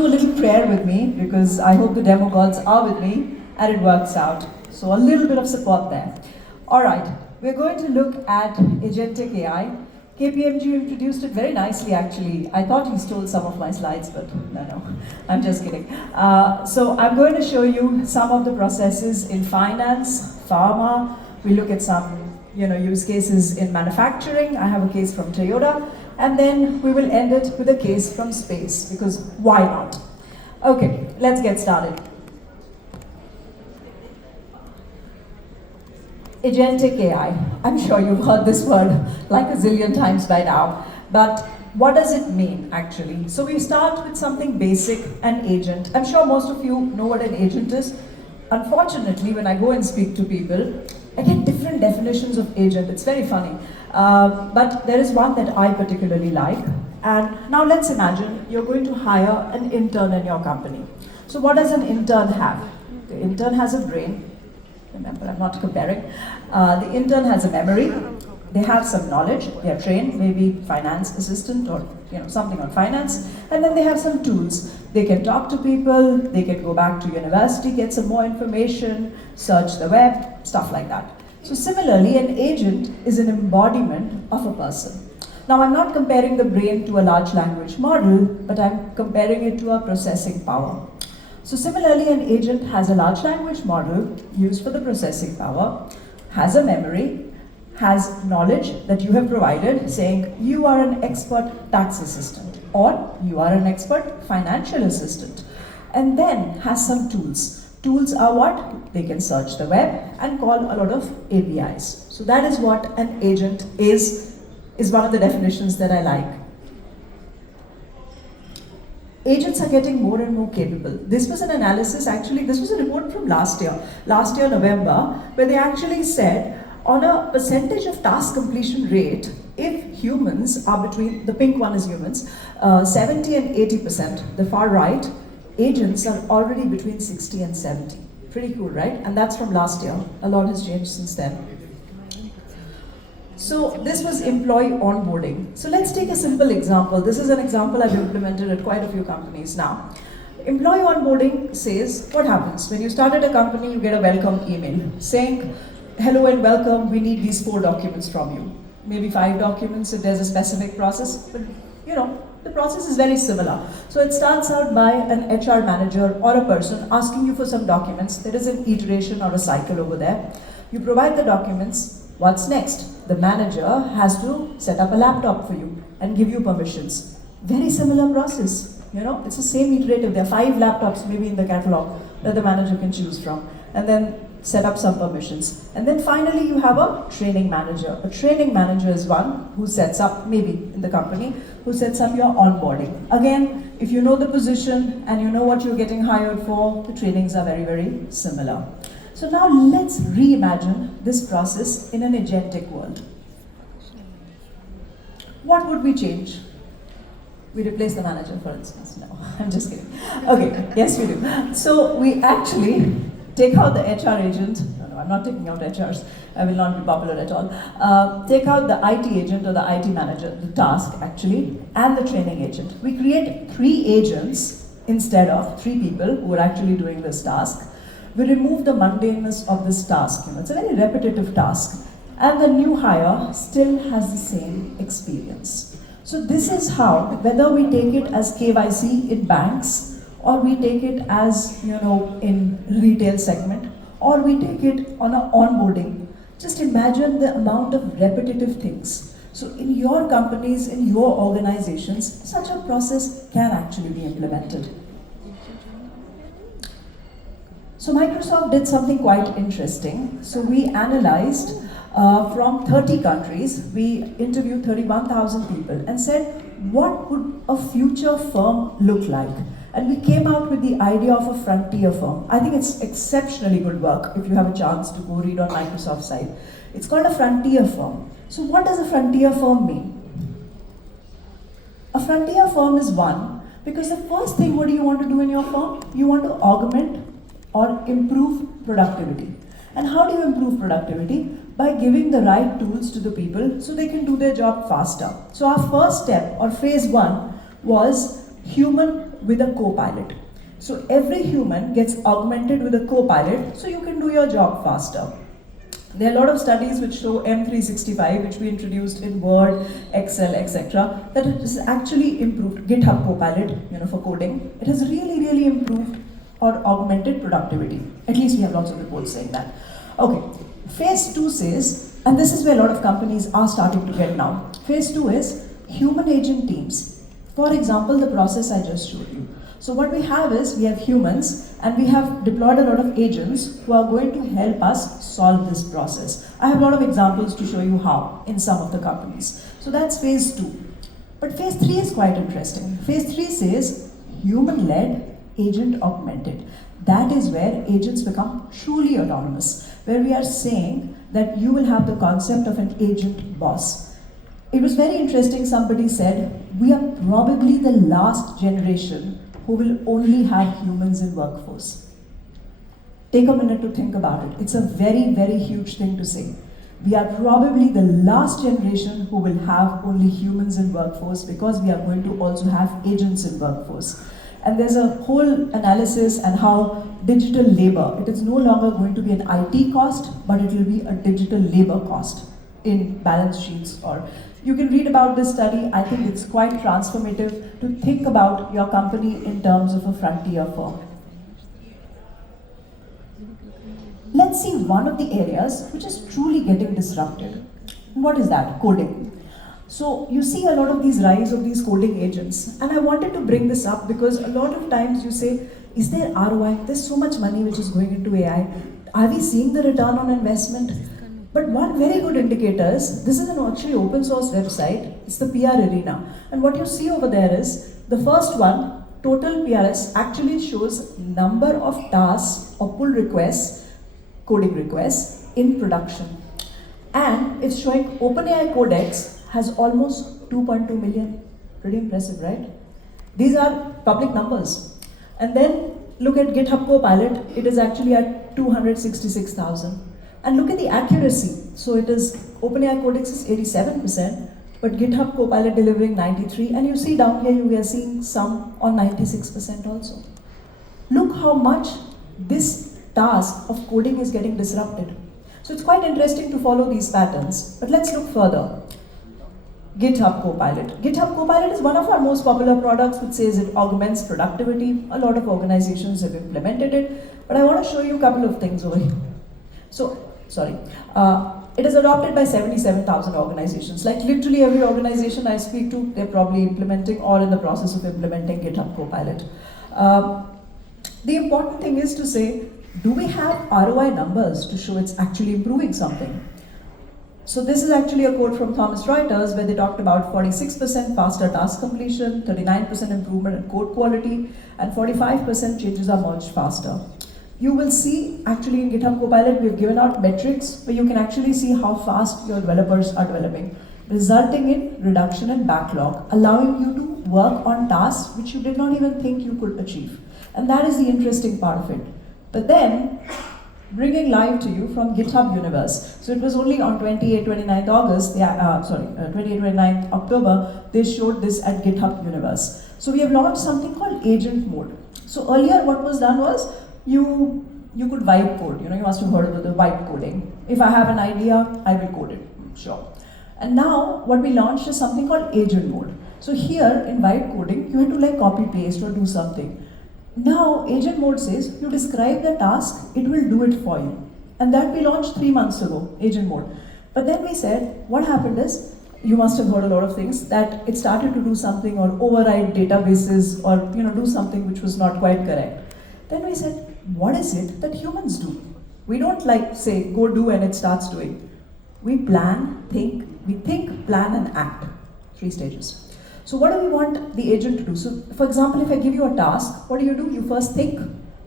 do a little prayer with me because I hope the demo gods are with me and it works out. So a little bit of support there. All right, we're going to look at agentic AI. KPMG introduced it very nicely, actually. I thought he stole some of my slides, but no, I'm just kidding. So I'm going to show you some of the processes in finance, pharma. We look at some use cases in manufacturing. I have a case from Toyota. And then we will end it with a case from space, because why not? Okay, let's get started. Agentic AI. I'm sure you've heard this word like a zillion times by now. But what does it mean, actually? So we start with something basic, an agent. I'm sure most of you know what an agent is. Unfortunately, when I go and speak to people, I get different definitions of agent. It's very funny. But there is one that I particularly like. And now let's imagine you're going to hire an intern in your company. So what does an intern have? The intern has a brain. Remember, I'm not comparing. The intern has a memory. They have some knowledge. They are trained, maybe finance assistant or something on finance. And then they have some tools. They can talk to people. They can go back to university, get some more information, search the web, stuff like that. So similarly, an agent is an embodiment of a person. Now, I'm not comparing the brain to a large language model, but I'm comparing it to a processing power. So similarly, an agent has a large language model used for the processing power, has a memory, has knowledge that you have provided, saying you are an expert tax assistant or you are an expert financial assistant, and then has some tools. Tools are what? They can search the web and call a lot of APIs. So that is what an agent is one of the definitions that I like. Agents are getting more and more capable. This was an analysis, actually, this was a report from last year, November, where they actually said on a percentage of task completion rate, if humans are between, the pink one is humans, 70 and 80%, the far right, agents are already between 60 and 70. Pretty cool, right? And that's from last year. A lot has changed since then. So this was employee onboarding. So let's take a simple example. This is an example I've implemented at quite a few companies now. Employee onboarding says, what happens? When you start at a company, you get a welcome email saying, hello and welcome, we need these 4 documents from you. Maybe 5 documents if there's a specific process, but the process is very similar. So it starts out by an HR manager or a person asking you for some documents. There is an iteration or a cycle over there. You provide the documents. What's next? The manager has to set up a laptop for you and give you permissions. Very similar process. It's the same iterative. There are 5 laptops maybe in the catalog that the manager can choose from. And then set up some permissions. And then finally you have a training manager. A training manager is one who sets up, maybe in the company, who sets up your onboarding. Again, if you know the position and you know what you're getting hired for, the trainings are very, very similar. So now let's reimagine this process in an agentic world. What would we change? We replace the manager, for instance. No, I'm just kidding. Okay, yes we do. So we actually take out the HR agent. No, I'm not taking out HRs. I will not be popular at all. Take out the IT agent or the IT manager, the task actually, and the training agent. We create 3 agents instead of 3 people who are actually doing this task. We remove the mundaneness of this task. It's a very repetitive task. And the new hire still has the same experience. So this is how, whether we take it as KYC in banks, or we take it as, in retail segment, or we take it on an onboarding, just imagine the amount of repetitive things. So in your companies, in your organizations, such a process can actually be implemented. So Microsoft did something quite interesting. So we analyzed from 30 countries, we interviewed 31,000 people and said, what would a future firm look like? And we came out with the idea of a frontier firm. I think it's exceptionally good work if you have a chance to go read on Microsoft's site. It's called a frontier firm. So what does a frontier firm mean? A frontier firm is one, because the first thing, what do you want to do in your firm? You want to augment or improve productivity. And how do you improve productivity? By giving the right tools to the people so they can do their job faster. So our first step, or phase 1, was human with a co-pilot. So every human gets augmented with a co-pilot so you can do your job faster. There are a lot of studies which show M365, which we introduced in Word, Excel, etc., that it has actually improved GitHub Copilot, for coding. It has really improved or augmented productivity. At least we have lots of reports saying that. Okay, phase 2 says, and this is where a lot of companies are starting to get now. Phase 2 is human agent teams. For example, the process I just showed you. So what we have is, we have humans and we have deployed a lot of agents who are going to help us solve this process. I have a lot of examples to show you how in some of the companies. So that's phase 2. But phase 3 is quite interesting. Phase 3 says human-led, agent-augmented. That is where agents become truly autonomous, where we are saying that you will have the concept of an agent boss. It was very interesting, somebody said, we are probably the last generation who will only have humans in workforce. Take a minute to think about it. It's a very huge thing to say. We are probably the last generation who will have only humans in workforce because we are going to also have agents in workforce. And there's a whole analysis and how digital labor, it is no longer going to be an IT cost, but it will be a digital labor cost in balance sheets. Or you can read about this study. I think it's quite transformative to think about your company in terms of a frontier firm. Let's see one of the areas which is truly getting disrupted. What is that? Coding. So you see a lot of these rise of these coding agents, and I wanted to bring this up because a lot of times you say, is there ROI? There's so much money which is going into AI. Are we seeing the return on investment? But one very good indicator is, this is an actually open source website, it's the PR Arena. And what you see over there is, the first one, total PRS, actually shows number of tasks or pull requests, coding requests in production. And it's showing OpenAI Codex has almost 2.2 million. Pretty impressive, right? These are public numbers. And then look at GitHub Copilot, it is actually at 266,000. And look at the accuracy. So it is, OpenAI Codex is 87%, but GitHub Copilot delivering 93%. And you see down here, we are seeing some on 96% also. Look how much this task of coding is getting disrupted. So it's quite interesting to follow these patterns. But let's look further. GitHub Copilot. GitHub Copilot is one of our most popular products, which says it augments productivity. A lot of organizations have implemented it. But I want to show you a couple of things over here. So, it is adopted by 77,000 organizations. Like literally every organization I speak to, they're probably implementing or in the process of implementing GitHub Copilot. The important thing is to say, do we have ROI numbers to show it's actually improving something? So this is actually a quote from Thomson Reuters where they talked about 46% faster task completion, 39% improvement in code quality, and 45% changes are merged faster. You will see actually in GitHub Copilot, we've given out metrics where you can actually see how fast your developers are developing, resulting in reduction in backlog, allowing you to work on tasks which you did not even think you could achieve. And that is the interesting part of it. But then, bringing live to you from GitHub Universe. So it was only on 28-29 October, they showed this at GitHub Universe. So we have launched something called agent mode. So earlier what was done was, you could vibe code. You must have heard of the vibe coding. If I have an idea, I will code it, sure. And now what we launched is something called agent mode. So here in vibe coding, you have to like copy paste or do something. Now agent mode says, you describe the task, it will do it for you. And that we launched 3 months ago, agent mode. But then we said, what happened is, you must have heard a lot of things, that it started to do something or override databases or do something which was not quite correct. Then we said, what is it that humans do? We don't like say, go do and it starts doing. We plan, think, plan and act. 3 stages. So what do we want the agent to do? So for example, if I give you a task, what do? You first think,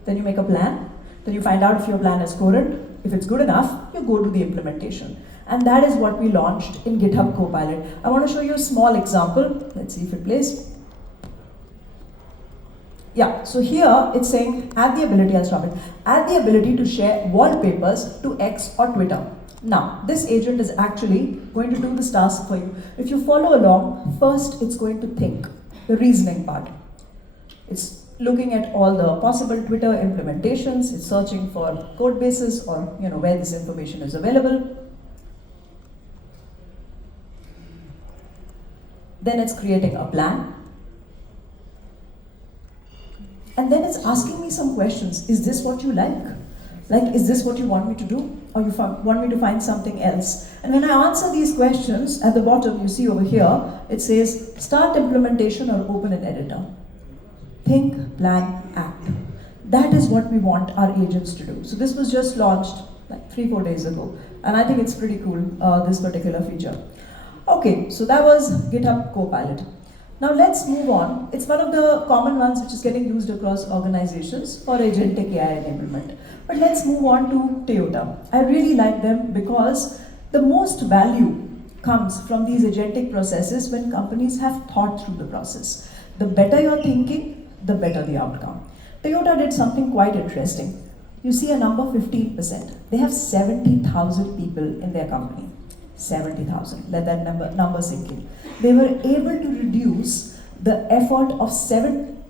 then you make a plan, then you find out if your plan is current. If it's good enough, you go to the implementation. And that is what we launched in GitHub Copilot. I want to show you a small example. Let's see if it plays. Yeah, so here it's saying, add the ability to share wallpapers to X or Twitter. Now, this agent is actually going to do this task for you. If you follow along, first it's going to think, the reasoning part. It's looking at all the possible Twitter implementations. It's searching for code bases or where this information is available. Then it's creating a plan. And then it's asking me some questions. Is this what you like? Like, is this what you want me to do? Or you want me to find something else? And when I answer these questions, at the bottom you see over here, it says start implementation or open an editor. Think, plan, act. That is what we want our agents to do. So this was just launched like 3-4 days ago. And I think it's pretty cool, this particular feature. Okay, so that was GitHub Copilot. Now let's move on. It's one of the common ones which is getting used across organizations for agentic AI enablement. But let's move on to Toyota. I really like them because the most value comes from these agentic processes when companies have thought through the process. The better you're thinking, the better the outcome. Toyota did something quite interesting. You see a number 15%. They have 70,000 people in their company. 70,000. Let that number sink in. They were able to reduce the effort of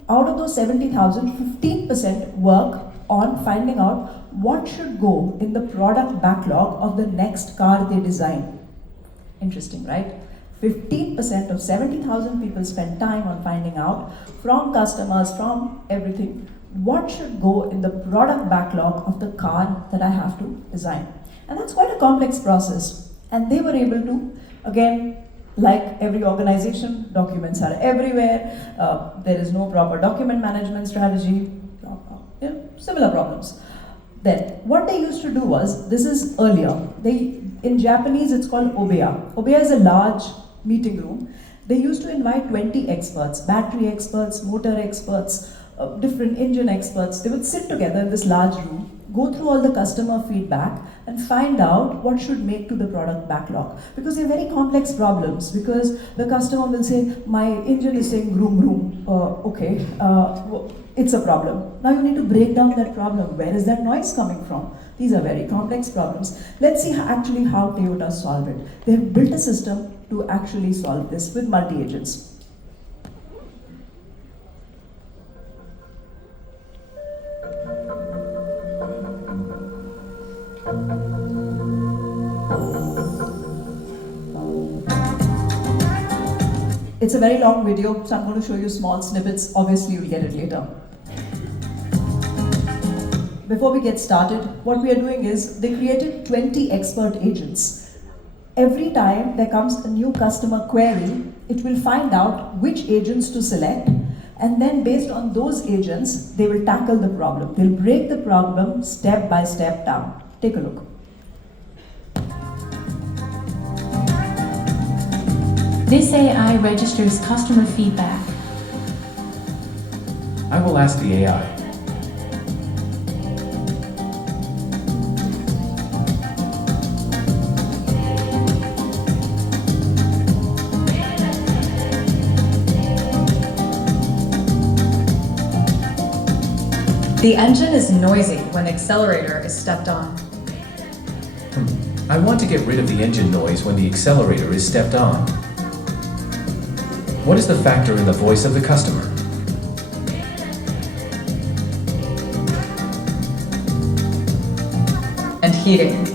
out of those 70,000, 15% work on finding out what should go in the product backlog of the next car they design. Interesting, right? 15% of 70,000 people spend time on finding out from customers, from everything, what should go in the product backlog of the car that I have to design. And that's quite a complex process. And they were able to, again, like every organization, documents are everywhere. There is no proper document management strategy. Similar problems. Then, what they used to do was, this is earlier, in Japanese it's called Obeya. Obeya is a large meeting room. They used to invite 20 experts, battery experts, motor experts, different engine experts. They would sit together in this large room, go through all the customer feedback and find out what should make to the product backlog. Because they're very complex problems, because the customer will say, my engine is saying vroom vroom, okay, it's a problem. Now you need to break down that problem. Where is that noise coming from? These are very complex problems. Let's see actually how Toyota solved it. They have built a system to actually solve this with multi-agents. It's a very long video, so I'm going to show you small snippets. Obviously, you'll get it later. Before we get started, what we are doing is they created 20 expert agents. Every time there comes a new customer query, it will find out which agents to select, and then based on those agents, they will tackle the problem. They'll break the problem step by step down. Take a look. This AI registers customer feedback. I will ask the AI. The engine is noisy when the accelerator is stepped on. I want to get rid of the engine noise when the accelerator is stepped on. What is the factor in the voice of the customer? And heating.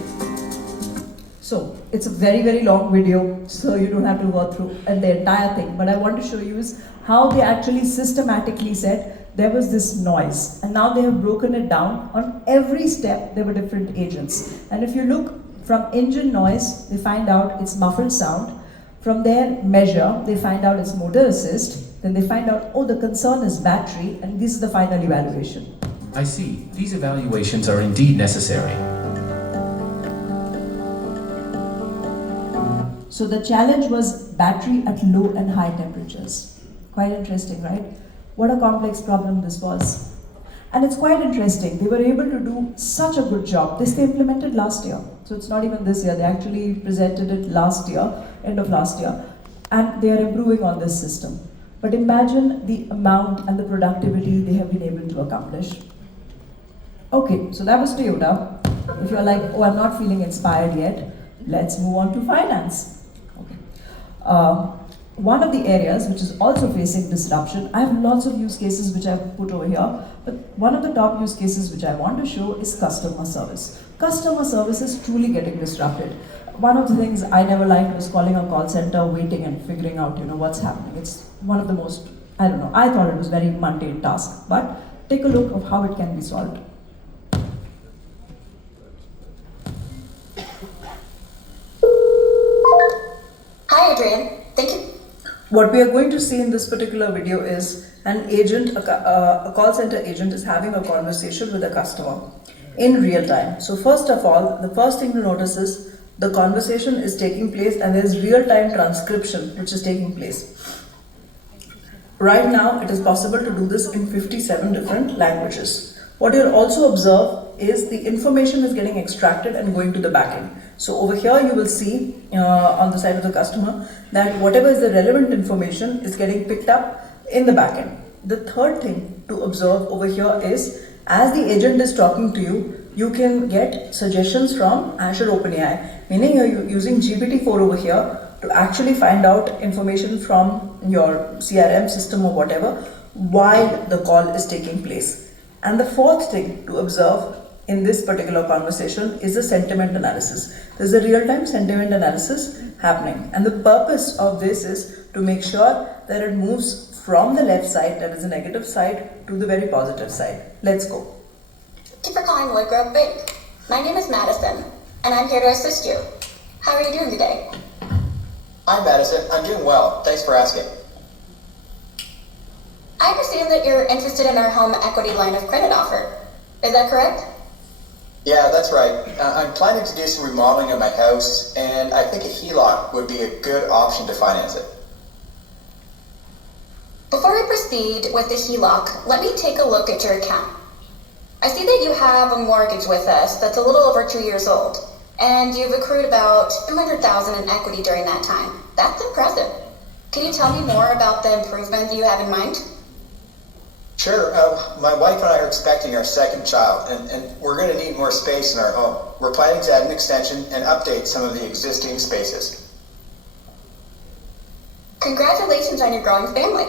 So it's a very, very long video, so you don't have to go through the entire thing. But I want to show you is how they actually systematically said there was this noise. And now they have broken it down. On every step, there were different agents. And if you look from engine noise, they find out it's muffled sound. From their measure, they find out it's motor assist. Then they find out, oh, the concern is battery, and this is the final evaluation. I see. These evaluations are indeed necessary. So the challenge was battery at low and high temperatures. Quite interesting, right? What a complex problem this was. And it's quite interesting. They were able to do such a good job. This they implemented last year. So it's not even this year. They actually presented it last year, end of last year. And they are improving on this system. But imagine the amount and the productivity they have been able to accomplish. Okay, so that was Toyota. If you're like, oh, I'm not feeling inspired yet, let's move on to finance. Okay. one of the areas which is also facing disruption, I have lots of use cases which I've put over here, but one of the top use cases which I want to show is customer service. Customer service is truly getting disrupted. One of the things I never liked was calling a call center, waiting and figuring out, what's happening. It's one of the most, I thought it was a very mundane task, but take a look of how it can be solved. Hi, Adrian. Thank you. What we are going to see in this particular video is an agent, a call center agent is having a conversation with a customer in real time. So first of all, the first thing to notice is the conversation is taking place and there is real-time transcription which is taking place. Right now, it is possible to do this in 57 different languages. What you'll also observe is the information is getting extracted and going to the backend. So over here you will see on the side of the customer that whatever is the relevant information is getting picked up in the backend. The third thing to observe over here is as the agent is talking to you, you can get suggestions from Azure OpenAI, meaning you're using GPT-4 over here to actually find out information from your CRM system or whatever while the call is taking place. And the fourth thing to observe in this particular conversation is the sentiment analysis. There's a real-time sentiment analysis happening, and the purpose of this is to make sure that it moves from the left side, that is the negative side, to the very positive side. Let's go. Thank you for calling Woodgrove Bank. My name is Madison, and I'm here to assist you. How are you doing today? Hi, Madison. I'm doing well. Thanks for asking. I understand that you're interested in our home equity line of credit offer. Is that correct? Yeah, that's right. I'm planning to do some remodeling of my house, and I think a HELOC would be a good option to finance it. Before I proceed with the HELOC, let me take a look at your account. I see that you have a mortgage with us that's a little over 2 years old, and you've accrued about $200,000 in equity during that time. That's impressive. Can you tell me more about the improvement you have in mind? Sure. My wife and I are expecting our second child, and we're going to need more space in our home. We're planning to add an extension and update some of the existing spaces. Congratulations on your growing family.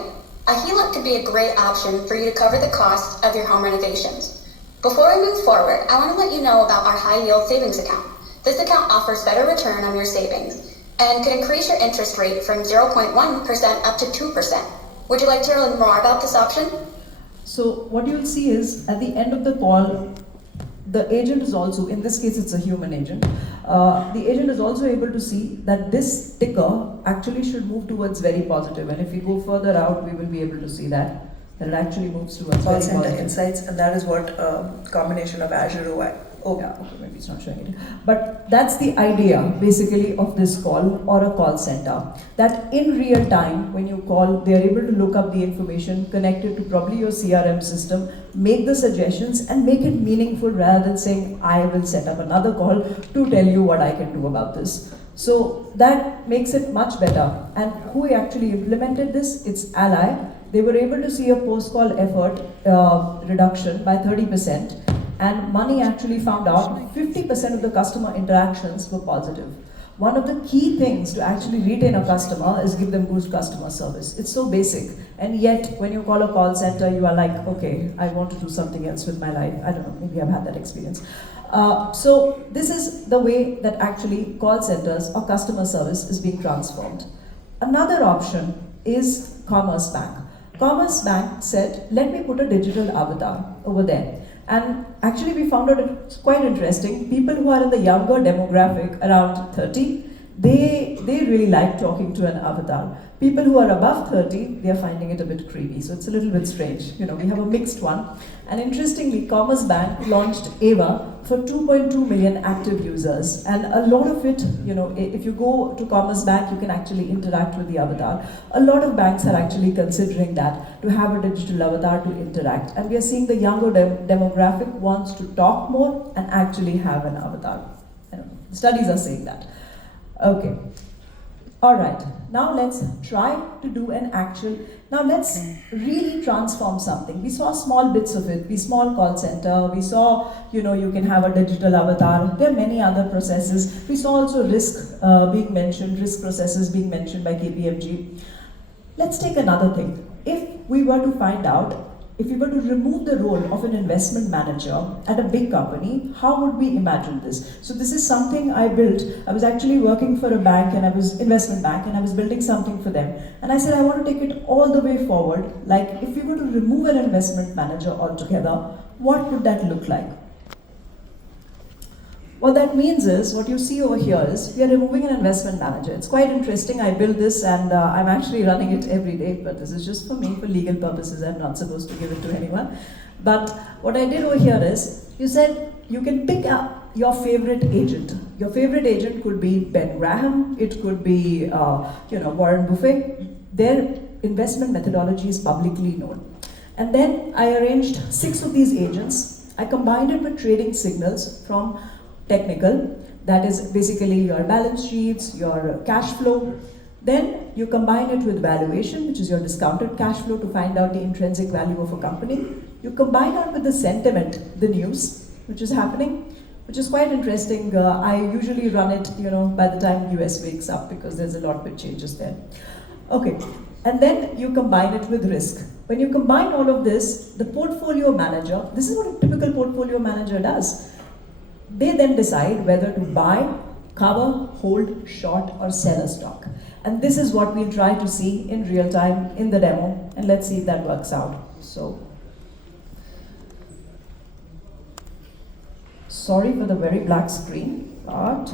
A HELOC could be a great option for you to cover the cost of your home renovations. Before we move forward, I want to let you know about our high yield savings account. This account offers better return on your savings and can increase your interest rate from 0.1% up to 2%. Would you like to learn more about this option? So what you'll see is at the end of the call, the agent is also, in this case it's a human agent, the agent is also able to see that this ticker actually should move towards very positive, and if we go further out we will be able to see that it actually moves towards Call very center positive. insights, and that is what combination of Azure OI. Yeah, okay, maybe it's not showing it. But that's the idea basically of this call or a call center. That in real time, when you call, they are able to look up the information, connect it to probably your CRM system, make the suggestions and make it meaningful rather than saying, I will set up another call to tell you what I can do about this. So that makes it much better. And who actually implemented this? It's Ally. They were able to see a post-call effort reduction by 30%. And Money actually found out 50% of the customer interactions were positive. One of the key things to actually retain a customer is give them good customer service. It's so basic. And yet, when you call a call center, you are like, okay, I want to do something else with my life. I don't know, maybe I've had that experience. So this is the way that actually call centers or customer service is being transformed. Another option is Commerce Bank. Commerce Bank said, let me put a digital avatar over there. And actually we found out it's quite interesting. People who are in the younger demographic, around 30, they really like talking to an avatar. People who are above 30, they are finding it a bit creepy. So it's a little bit strange. You know, we have a mixed one. And interestingly, Commerce Bank launched Ava for 2.2 million active users. And a lot of it, you know, if you go to Commerce Bank, you can actually interact with the avatar. A lot of banks are actually considering that, to have a digital avatar to interact. And we are seeing the younger demographic wants to talk more and actually have an avatar. You know, studies are saying that. Okay. All right, now let's try to do an actual, now let's really transform something. We saw small bits of it, we small call center, we saw, you know, you can have a digital avatar, there are many other processes. We saw also risk being mentioned, risk processes being mentioned by KPMG. Let's take another thing. If we were to find out, if we were to remove the role of an investment manager at a big company, how would we imagine this? So this is something I built. I was actually working for a bank, and I was investment bank, and I was building something for them. And I said, I want to take it all the way forward. Like, if we were to remove an investment manager altogether, what would that look like? What that means is, what you see over here is, we are removing an investment manager. It's quite interesting. I built this, and I'm actually running it every day, but this is just for me, for legal purposes. I'm not supposed to give it to anyone. But what I did over here is, you said you can pick up your favorite agent. Your favorite agent could be Ben Graham, it could be Warren Buffett. Their investment methodology is publicly known. And then I arranged 6 of these agents. I combined it with trading signals from technical, that is basically your balance sheets, your cash flow. Then you combine it with valuation, which is your discounted cash flow, to find out the intrinsic value of a company. You combine it with the sentiment, the news, which is happening, which is quite interesting. I usually run it, by the time US wakes up, because there's a lot of changes there. Okay, and then you combine it with risk. When you combine all of this, the portfolio manager, this is what a typical portfolio manager does. They then decide whether to buy, cover, hold, short, or sell a stock. And this is what we'll try to see in real time in the demo, and let's see if that works out. So, sorry for the very black screen, but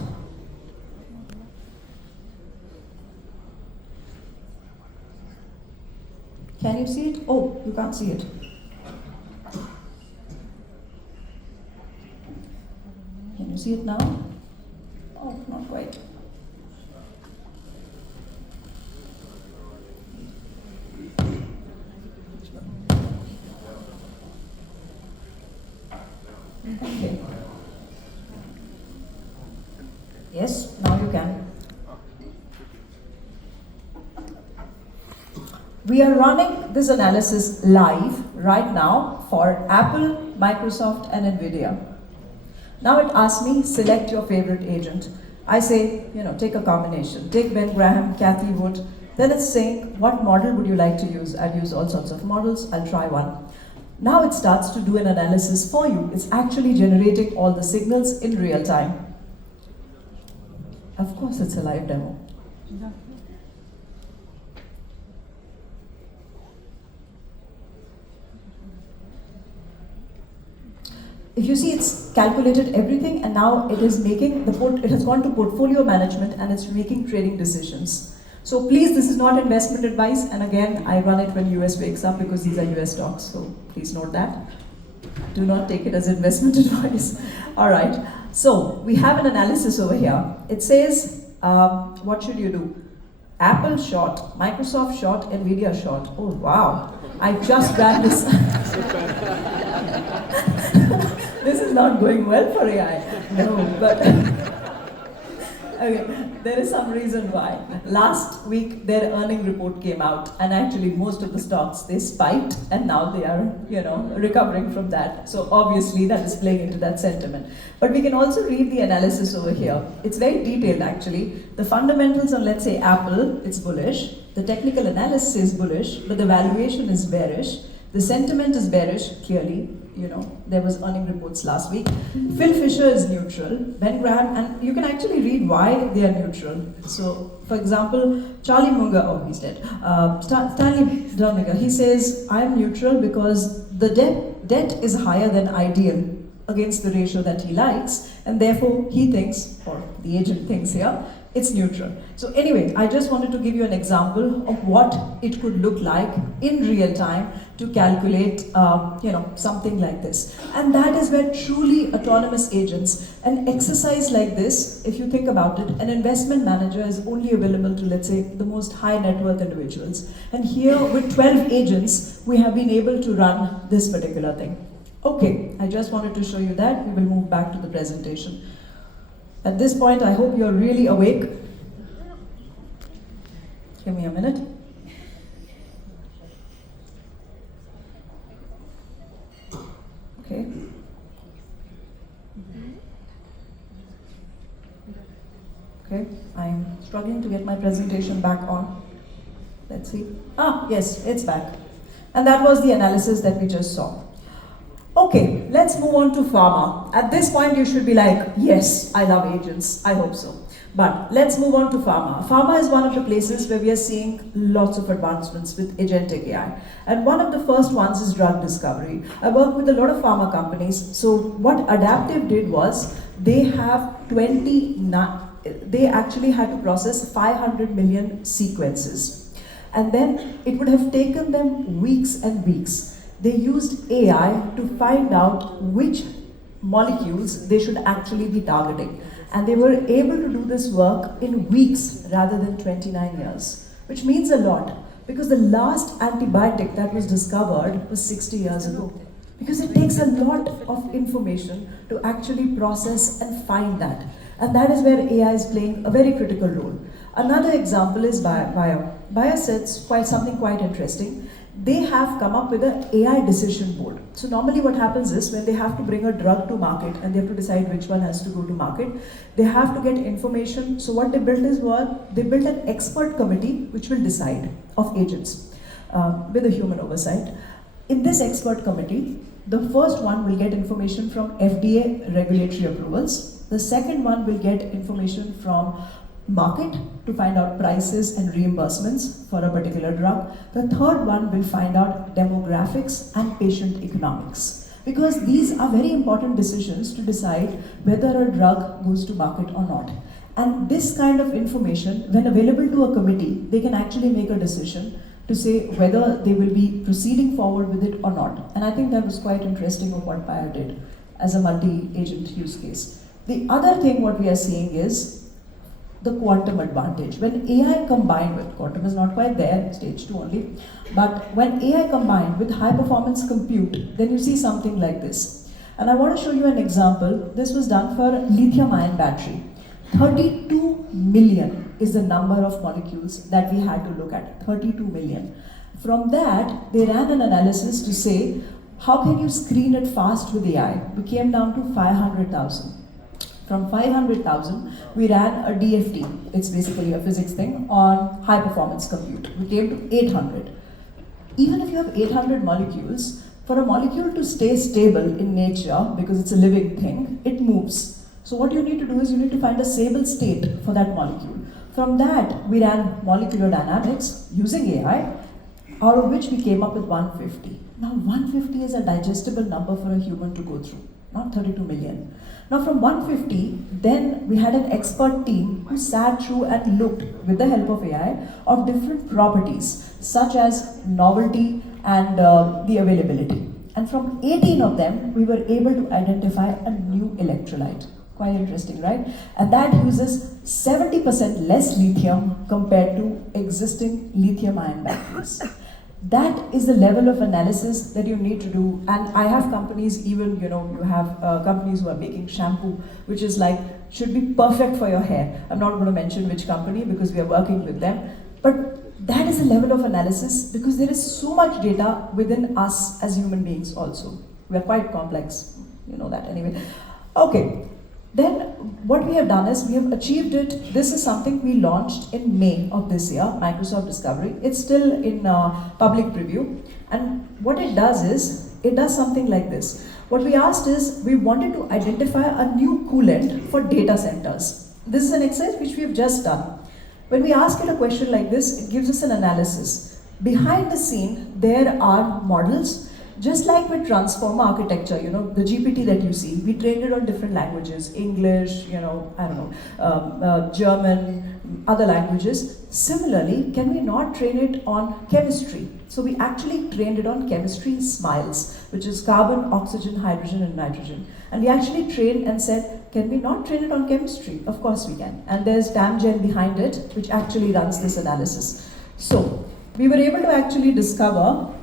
can you see it? Oh, you can't see it. Can you see it now? Oh, not quite. Okay. Yes, now you can. We are running this analysis live right now for Apple, Microsoft, and NVIDIA. Now it asks me, select your favorite agent. I say, take a combination. Take Ben Graham, Kathy Wood. Then it's saying, what model would you like to use? I've used all sorts of models. I'll try one. Now it starts to do an analysis for you. It's actually generating all the signals in real time. Of course, it's a live demo. If you see, it's calculated everything, and now it is making it has gone to portfolio management, and it's making trading decisions. So please, this is not investment advice, and again, I run it when US wakes up, because these are US stocks, so please note that. Do not take it as investment advice. All right, so we have an analysis over here. It says, what should you do? Apple short, Microsoft short, NVIDIA short. Oh wow, I just ran this. This is not going well for AI. No, but okay, there is some reason why. Last week, their earning report came out, and actually most of the stocks, they spiked, and now they are, recovering from that. So obviously that is playing into that sentiment. But we can also read the analysis over here. It's very detailed actually. The fundamentals on, let's say, Apple, it's bullish. The technical analysis is bullish, but the valuation is bearish. The sentiment is bearish, clearly. There was earning reports last week. Phil Fisher is neutral. Ben Graham, and you can actually read why they are neutral. So, for example, Charlie Munger, oh, he's dead. Stanley Derminger, he says, I am neutral because the debt is higher than ideal against the ratio that he likes, and therefore he thinks, or the agent thinks here, it's neutral. So anyway, I just wanted to give you an example of what it could look like in real time to calculate, something like this. And that is where truly autonomous agents, an exercise like this, if you think about it, an investment manager is only available to, let's say, the most high net worth individuals. And here with 12 agents, we have been able to run this particular thing. Okay, I just wanted to show you that. We will move back to the presentation. At this point, I hope you're really awake. Give me a minute. Okay. Okay, I'm struggling to get my presentation back on. Let's Let's see. Yes, it's back. And that was the analysis that we just saw. Okay, let's move on to pharma. At this point, you should be like, yes, I love agents. I hope so. But let's move on to pharma. Pharma is one of the places where we are seeing lots of advancements with agentic AI. And one of the first ones is drug discovery. I work with a lot of pharma companies. So what Adaptive did was they actually had to process 500 million sequences. And then it would have taken them weeks and weeks. They used AI to find out which molecules they should actually be targeting. And they were able to do this work in weeks rather than 29 years, which means a lot because the last antibiotic that was discovered was 60 years ago. Because it takes a lot of information to actually process and find that. And that is where AI is playing a very critical role. Another example is Bio. Bio sets something quite interesting. They have come up with an AI decision board. So normally what happens is when they have to bring a drug to market and they have to decide which one has to go to market, they have to get information. So what they built they built an expert committee which will decide of agents with a human oversight. In this expert committee, the first one will get information from FDA regulatory approvals. The second one will get information from market to find out prices and reimbursements for a particular drug. The third one will find out demographics and patient economics. Because these are very important decisions to decide whether a drug goes to market or not. And this kind of information, when available to a committee, they can actually make a decision to say whether they will be proceeding forward with it or not. And I think that was quite interesting of what Bayer did as a multi-agent use case. The other thing what we are seeing is the quantum advantage. When AI combined with, quantum is not quite there, stage 2 only, but when AI combined with high performance compute, then you see something like this. And I want to show you an example. This was done for lithium ion battery. 32 million is the number of molecules that we had to look at, 32 million. From that, they ran an analysis to say, how can you screen it fast with AI? We came down to 500,000. From 500,000, we ran a DFT, it's basically a physics thing, on high performance compute. We came to 800. Even if you have 800 molecules, for a molecule to stay stable in nature, because it's a living thing, it moves. So what you need to do is you need to find a stable state for that molecule. From that, we ran molecular dynamics using AI, out of which we came up with 150. Now 150 is a digestible number for a human to go through, not 32 million. Now from 150, then we had an expert team who sat through and looked, with the help of AI, of different properties, such as novelty and the availability. And from 18 of them, we were able to identify a new electrolyte. Quite interesting, right? And that uses 70% less lithium compared to existing lithium-ion batteries. That is the level of analysis that you need to do. And I have companies, even, you have companies who are making shampoo, which is like, should be perfect for your hair. I'm not going to mention which company because we are working with them. But that is a level of analysis because there is so much data within us as human beings also. We are quite complex, you know that anyway. Okay. Then what we have done is we have achieved it. This is something we launched in May of this year, Microsoft Discovery. It's still in public preview. And what it does is, it does something like this. What we asked is, we wanted to identify a new coolant for data centers. This is an exercise which we have just done. When we ask it a question like this, it gives us an analysis. Behind the scene, there are models. Just like with transformer architecture, the GPT that you see, we trained it on different languages, English, German, other languages. Similarly, can we not train it on chemistry? So we actually trained it on chemistry SMILES, which is carbon, oxygen, hydrogen, and nitrogen. And we actually trained and said, can we not train it on chemistry? Of course we can. And there's DAMGen behind it, which actually runs this analysis. So we were able to actually discover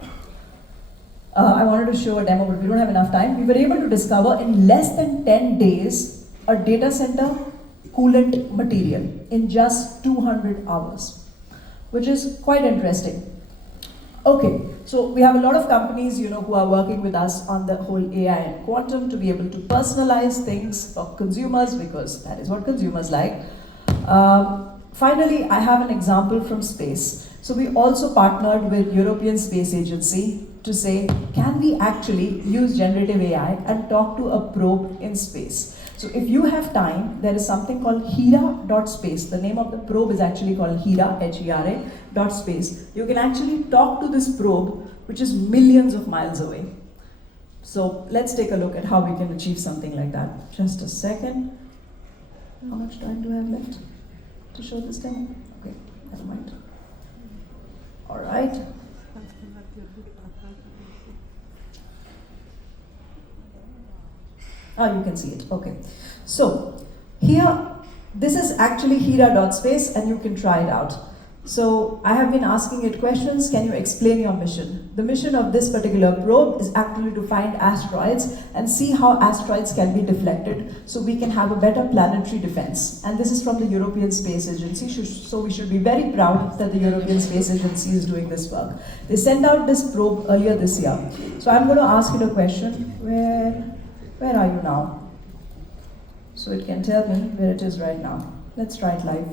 I wanted to show a demo, but we don't have enough time. We were able to discover in less than 10 days a data center coolant material in just 200 hours, which is quite interesting. Okay, so we have a lot of companies, who are working with us on the whole AI and quantum to be able to personalize things for consumers because that is what consumers like. Finally, I have an example from space. So we also partnered with European Space Agency to say, can we actually use generative AI and talk to a probe in space? So if you have time, there is something called Hera.space. The name of the probe is actually called Hera, H-E-R-A, .space. You can actually talk to this probe, which is millions of miles away. So let's take a look at how we can achieve something like that. Just a second. How much time do I have left to show this demo? Okay, never mind. All right. Oh, you can see it. Okay. So here, this is actually Hera.space, and you can try it out. So I have been asking it questions. Can you explain your mission? The mission of this particular probe is actually to find asteroids and see how asteroids can be deflected so we can have a better planetary defense. And this is from the European Space Agency, so we should be very proud that the European Space Agency is doing this work. They sent out this probe earlier this year. So I'm going to ask it a question. Where are you now? So it can tell me where it is right now. Let's try it live.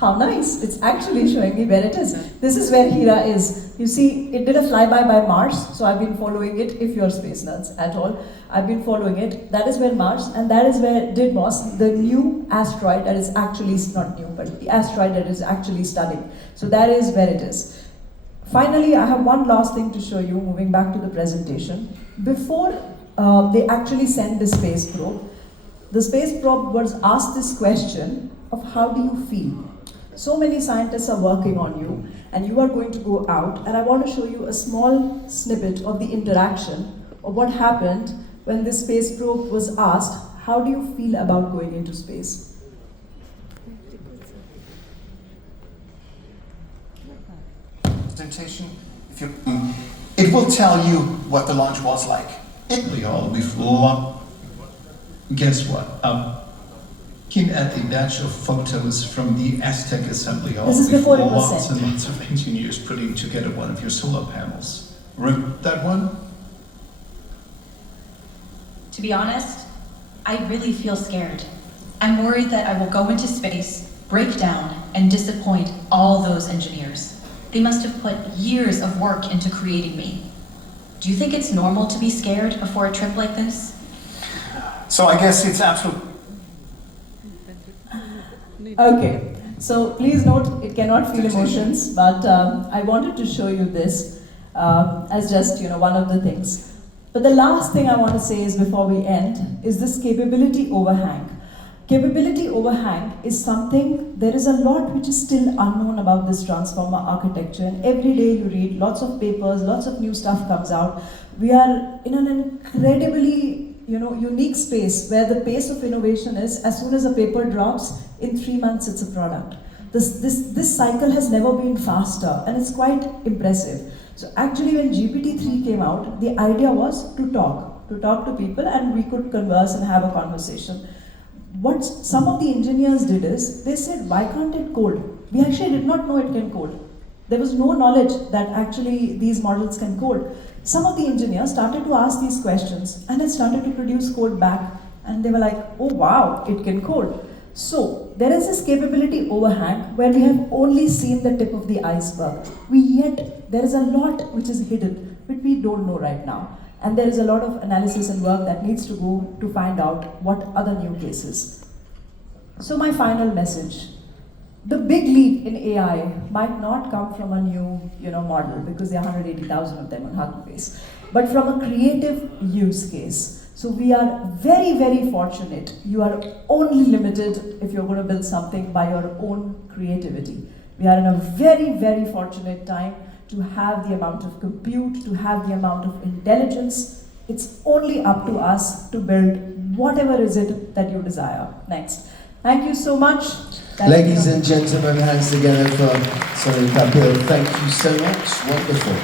How nice, it's actually showing me where it is. This is where Hera is. You see, it did a flyby by Mars, so I've been following it. If you're space nerds at all, I've been following it. That is where Mars, and that is where Didymos, the new asteroid that is actually, not new, but the asteroid that is actually studying. So that is where it is. Finally, I have one last thing to show you, moving back to the presentation. Before they actually sent the space probe, the space probe was asked this question of how do you feel? So many scientists are working on you, and you are going to go out, and I want to show you a small snippet of the interaction of what happened when this space probe was asked, how do you feel about going into space? Presentation, it will tell you what the launch was like. We flew up. Guess what? Looking at the batch of photos from the Aztec Assembly Hall, This is before it was lots sent. and lots of engineers putting together one of your solar panels. Remember that one? To be honest, I really feel scared. I'm worried that I will go into space, break down, and disappoint all those engineers. They must have put years of work into creating me. Do you think it's normal to be scared before a trip like this? So I guess it's absolute. Okay, so please note it cannot feel emotions, but I wanted to show you this as just one of the things. But the last thing I want to say is before we end is this capability overhang. Capability overhang is something, there is a lot which is still unknown about this transformer architecture, and every day you read lots of papers, lots of new stuff comes out. We are in an incredibly unique space where the pace of innovation is, as soon as a paper drops, in 3 months it's a product. This cycle has never been faster, and it's quite impressive. So actually when GPT-3 came out, the idea was to talk to people, and we could converse and have a conversation. What some of the engineers did is, they said, why can't it code? We actually did not know it can code. There was no knowledge that actually these models can code. Some of the engineers started to ask these questions, and it started to produce code back, and they were like, oh wow, it can code. So there is this capability overhang where we have only seen the tip of the iceberg. Yet there is a lot which is hidden, which we don't know right now. And there is a lot of analysis and work that needs to go to find out what other new cases. So my final message. The big leap in AI might not come from a new model, because there are 180,000 of them on Hugging Face, but from a creative use case. So we are very, very fortunate. You are only limited if you're going to build something by your own creativity. We are in a very, very fortunate time to have the amount of compute, to have the amount of intelligence. It's only up to us to build whatever is it that you desire. Next. Thank you so much. Ladies and gentlemen, hands together for Sonali Kapil. Thank you so much. Wonderful.